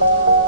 ま。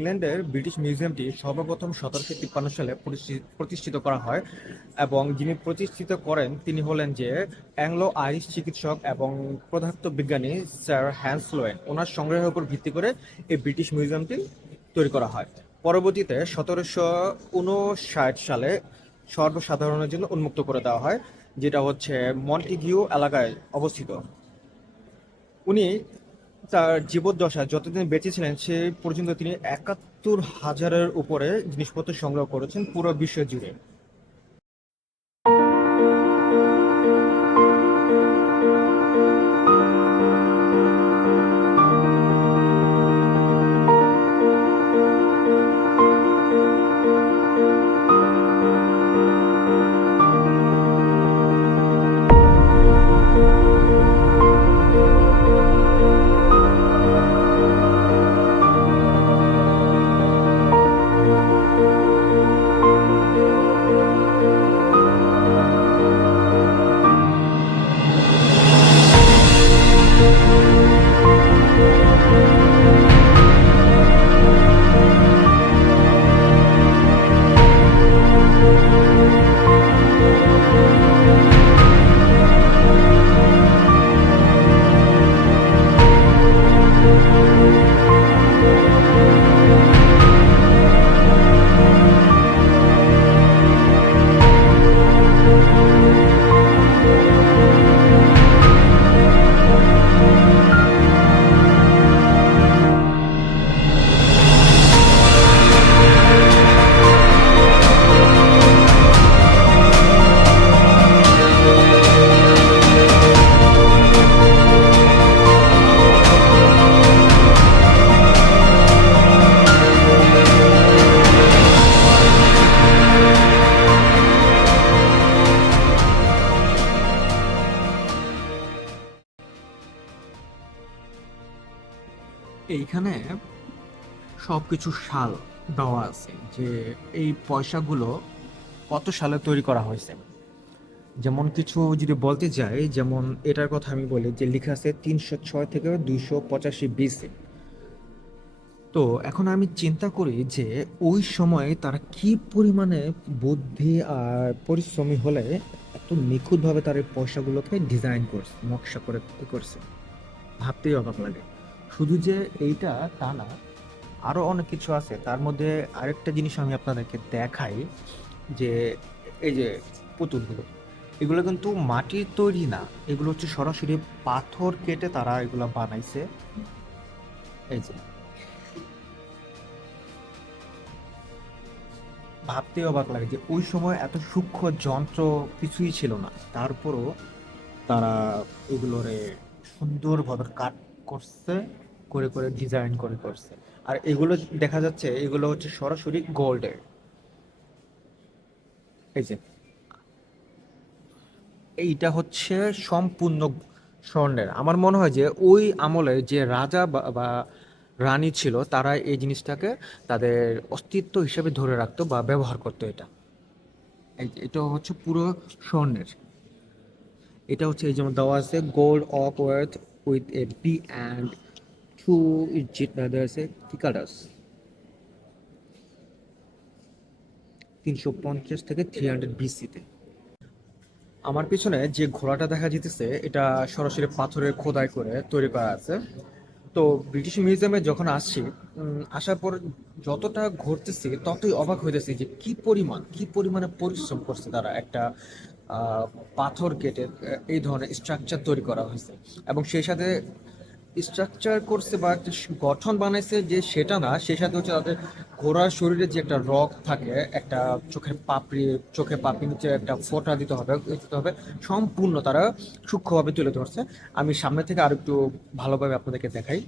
ইংল্যান্ডের ব্রিটিশ মিউজিয়ামটি সর্বপ্রথম সতেরোশো তিপ্পান্ন সালে প্রতিষ্ঠি- প্রতিষ্ঠিত করা হয় এবং যিনি প্রতিষ্ঠিত করেন তিনি হলেন যে অ্যাংলো আইরিশ চিকিৎসক এবং পদার্থ বিজ্ঞানী স্যার হ্যান্স লোয়েন। ওনার সংগ্রহের উপর ভিত্তি করে এই ব্রিটিশ মিউজিয়ামটি তৈরি করা হয়। পরবর্তীতে সতেরোশো উনষাট সালে সর্বসাধারণের জন্য উন্মুক্ত করে দেওয়া হয়, যেটা হচ্ছে মন্টিগিউ এলাকায় অবস্থিত। উনি তার জীবদ্দশা যতদিন বেঁচে ছিলেন সে পর্যন্ত তিনি একাত্তর হাজারের উপরে জিনিসপত্র সংগ্রহ করেছেন পুরো বিশ্ব জুড়ে। এইখানে সব কিছু সাল দেওয়া আছে যে এই পয়সাগুলো কত সালে তৈরি করা হয়েছে। যেমন কিছু যদি বলতে যাই, যেমন এটার কথা আমি বলি যে লেখা আছে তিনশো ছয় থেকে দুইশো পঁচাশি বিসি তো এখন আমি চিন্তা করি যে ওই সময়ে তারা কি পরিমাণে বুদ্ধি আর পরিশ্রমী হলে এত নিখুঁতভাবে তার এই পয়সাগুলোকে ডিজাইন করছে, নকশা করে করছে। ভাবতেই অবাক লাগে। শুধু যে এইটা তা না আরও অনেক কিছু আছে। তার মধ্যে আরেকটা জিনিস আমি আপনাদেরকে দেখাই, যে এই যে পুতুলগুলো, এগুলো কিন্তু মাটির তৈরি না। এগুলো হচ্ছে সরাসরি পাথর কেটে তারা এগুলো বানাইছে। এই যে। ভাবতে অবাক লাগে যে ওই সময় এত সূক্ষ্ম যন্ত্র কিছুই ছিল না। তারপরও তারা এগুলোরে সুন্দরভাবে কাট করছে, করে করে ডিজাইন করে করছে। আর এগুলো দেখা যাচ্ছে, এগুলো হচ্ছে সরাসরি গোল্ডের এই যে। এইটা হচ্ছে সম্পূর্ণ স্বর্ণের। আমার মনে হয় যে ওই আমলে যে রাজা বা রানী ছিল, তারা এই জিনিসটাকে তাদের অস্তিত্ব হিসেবে ধরে রাখতো বা ব্যবহার করতো এটা। এটা হচ্ছে পুরো স্বর্ণের। এটা হচ্ছে এই যেমন দেওয়া আছে gold with A B and two edit আছে কিকাডাস তিনশো পঞ্চাশ থেকে থ্রি হান্ড্রেড বিসিতে আমার পিছনে যে ঘোড়াটা দেখা যেতেছে এটা সরাসরি পাথরের খোদাই করে তৈরি করা আছে। তো ব্রিটিশ মিউজিয়ামে যখন আসছি আসার পর যতটা ঘুরতেছি, ততই অবাক হইতেছি যে কি পরিমাণ, কি পরিমাণে পরিশ্রম করছে তারা একটা পাথর কেটে এই ধরনের স্ট্রাকচার তৈরি করা হয়েছে। এবং সেই সাথে স্ট্রাকচার করছে বা একটা গঠন বানাইছে যে সেটা না, সেই সাথে হচ্ছে তাদের ঘোড়ার শরীরে যে একটা রক থাকে, একটা চোখের পাপড়ি চোখে পাপড়ি নিচে একটা ফোঁটা দিতে হবে দিতে হবে। সম্পূর্ণ তারা সূক্ষ্মভাবে তুলে ধরছে। আমি সামনে থেকে আর একটু ভালোভাবে আপনাদেরকে দেখাই।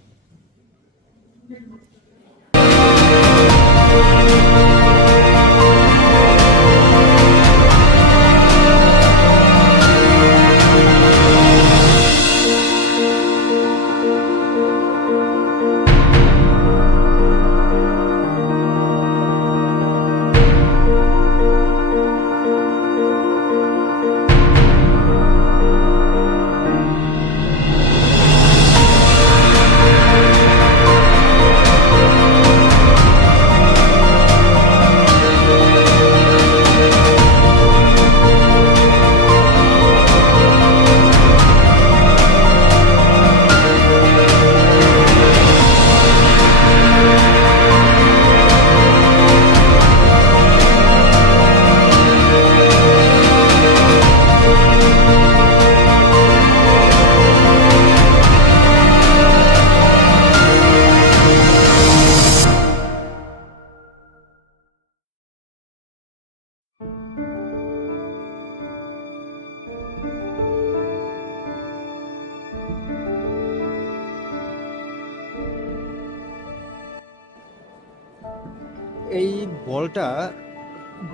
বলটা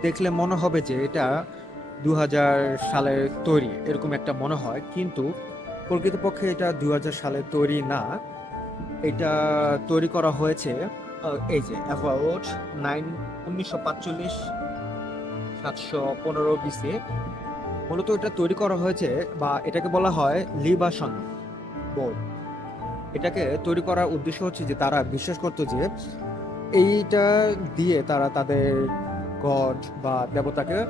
দেখলে মনে হবে যে এটা দু হাজার সালের তৈরি, এরকম একটা মনে হয়। কিন্তু প্রকৃতপক্ষে এটা দু সালের তৈরি না। এটা তৈরি করা হয়েছে এই যে অ্যাবাউট নাইন, উনিশশো পাঁচচল্লিশ, সাতশো পনেরো বিসি মূলত এটা তৈরি করা হয়েছে বা এটাকে বলা হয় লিবাসন বোর্ড। এটাকে তৈরি করার উদ্দেশ্য হচ্ছে যে তারা বিশ্বাস করতো যে এইটা দিয়ে তারা তাদের গড বা দেবতাকে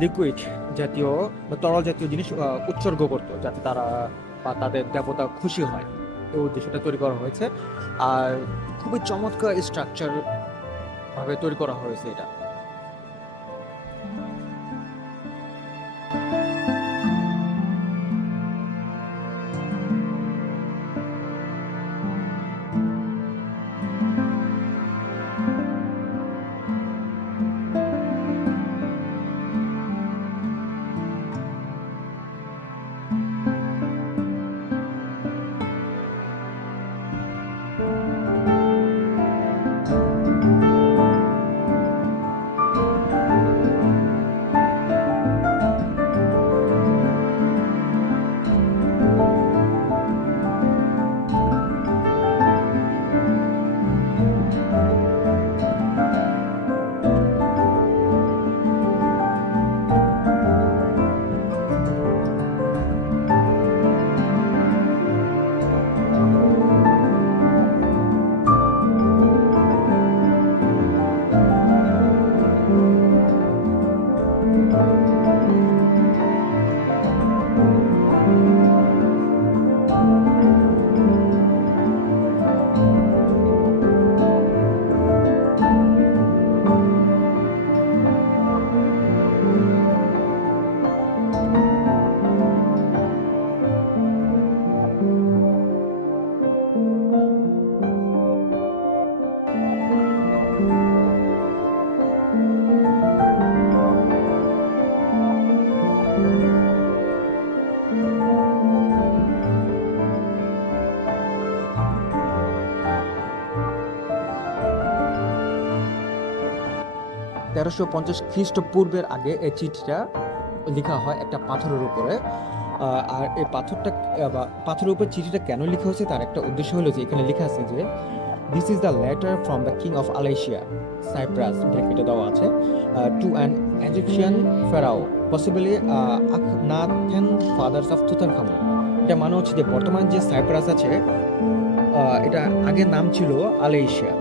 লিকুইড জাতীয় বা তরল জাতীয় জিনিস উৎসর্গ করতো, যাতে তারা বা তাদের দেবতা খুশি হয়। এই উদ্দেশ্যটা তৈরি করা হয়েছে। আর খুবই চমৎকার স্ট্রাকচার ভাবে তৈরি করা হয়েছে এটা। তেরোশো পঞ্চাশ খ্রিস্টপূর্বের আগে এই চিঠিটা লেখা হয় একটা পাথরের উপরে। আর এই পাথরটা বা পাথরের উপর চিঠিটা কেন লেখা হয়েছে তার একটা উদ্দেশ্য হলো যে এখানে লেখা আছে যে this is the letter from the king of Alashiya Cyprus ব্রেকেটে দেওয়া আছে to an Egyptian pharaoh possibly Akhenaten fathers of Tutankhamun এটা মানে হচ্ছে যে বর্তমান যে সাইপ্রাস আছে এটা আগের নাম ছিল আলেশিয়া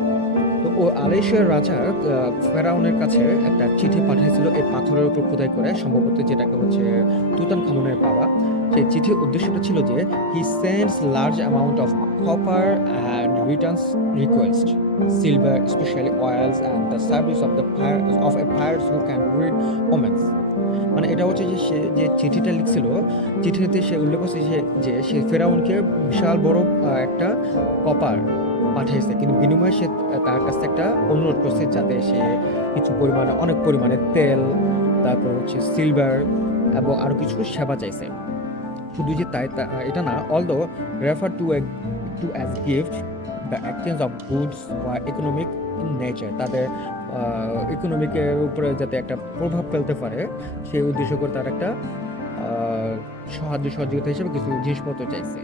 ও আলেশিয়ার রাজা ফেরাউনের কাছে একটা চিঠি পাঠিয়েছিল এই পাথরের উপর খোদাই করে, সম্ভবত যেটাকে হচ্ছে তুতান খামনের পাওয়া সেই চিঠির উদ্দেশ্যটা ছিল যে he sends large amount of copper and returns request silver specially oils and the service of the fire of a fires who can read omens মানে এটা হচ্ছে যে সে, যে চিঠিটা লিখছিল, চিঠিতে সে উল্লেখ করছে যে সে ফেরাউনকে বিশাল বড় একটা কপার পাঠিয়েছে কিন্তু বিনিময়ে সে তার কাছে একটা অনুরোধ করছে যাতে সে কিছু পরিমাণে, অনেক পরিমাণে তেল, তারপর হচ্ছে সিলভার এবং আরও কিছু সেবা চাইছে। শুধু যে তাই এটা না although refer to to as gift the exchange of goods বা ইকোনমিক ইন নেচার তাদের ইকোনমিকের উপরে যাতে একটা প্রভাব ফেলতে পারে, সেই উদ্দেশ্য করে তার একটা সাহায্য সহযোগিতা হিসেবে কিছু জিনিসপত্র চাইছে।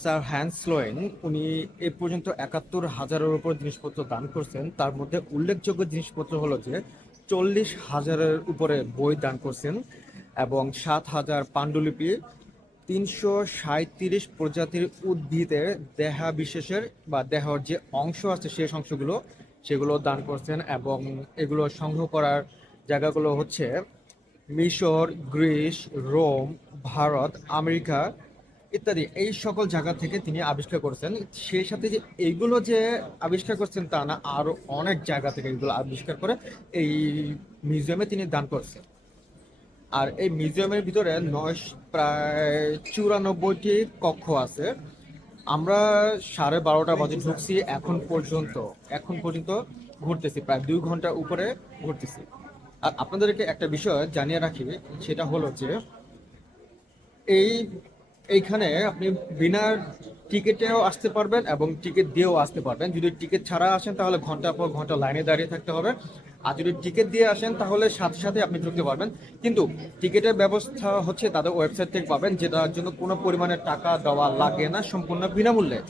স্যার হ্যান্স স্লোয়েন উনি এ পর্যন্ত একাত্তর হাজারের উপর জিনিসপত্র দান করছেন। তার মধ্যে উল্লেখযোগ্য জিনিসপত্র হলো যে, চল্লিশ হাজারের উপরে বই দান করছেন এবং সাত হাজার পাণ্ডুলিপি তিনশো সাঁত্রিশ প্রজাতির উদ্ভিদের দেহা বিশেষের বা দেহর যে অংশ আছে সেই অংশগুলো, সেগুলো দান করছেন এবং এগুলো সংগ্রহ করার জায়গাগুলো হচ্ছে মিশর, গ্রিস, রোম, ভারত, আমেরিকা ইত্যাদি, এই সকল জায়গা থেকে তিনি আবিষ্কার করেছেন। সেই সাথে যে এইগুলো যে আবিষ্কার করছেন তা না, আরও অনেক জায়গা থেকে এগুলো আবিষ্কার করে এই মিউজিয়ামে তিনি দান করছেন। আর এই মিউজিয়ামের ভিতরে নয়, প্রায় চুরানব্বইটি কক্ষ আছে। আমরা সাড়ে বারোটা বাজে ঢুকছি, এখন পর্যন্ত এখন পর্যন্ত ঘুরতেছি, প্রায় দুই ঘণ্টা উপরে ঘুরতেছি। আর আপনাদেরকে একটা বিষয় জানিয়ে রাখি, সেটা হলো যে এই এইখানে আপনি বিনা টিকিটেও আসতে পারবেন এবং টিকিট দিয়েও আসতে পারবেন। যদি টিকিট ছাড়া আসেন তাহলে ঘণ্টা পর ঘণ্টা লাইনে দাঁড়িয়ে থাকতে হবে। আর যদি টিকিট দিয়ে আসেন তাহলে সাথে সাথে আপনি ঢুকতে পারবেন। কিন্তু টিকিটের ব্যবস্থা হচ্ছে তাদের ওয়েবসাইট থেকে পাবেন, যেটার জন্য কোনো পরিমাণে টাকা দেওয়া লাগে না, সম্পূর্ণ বিনামূল্যে।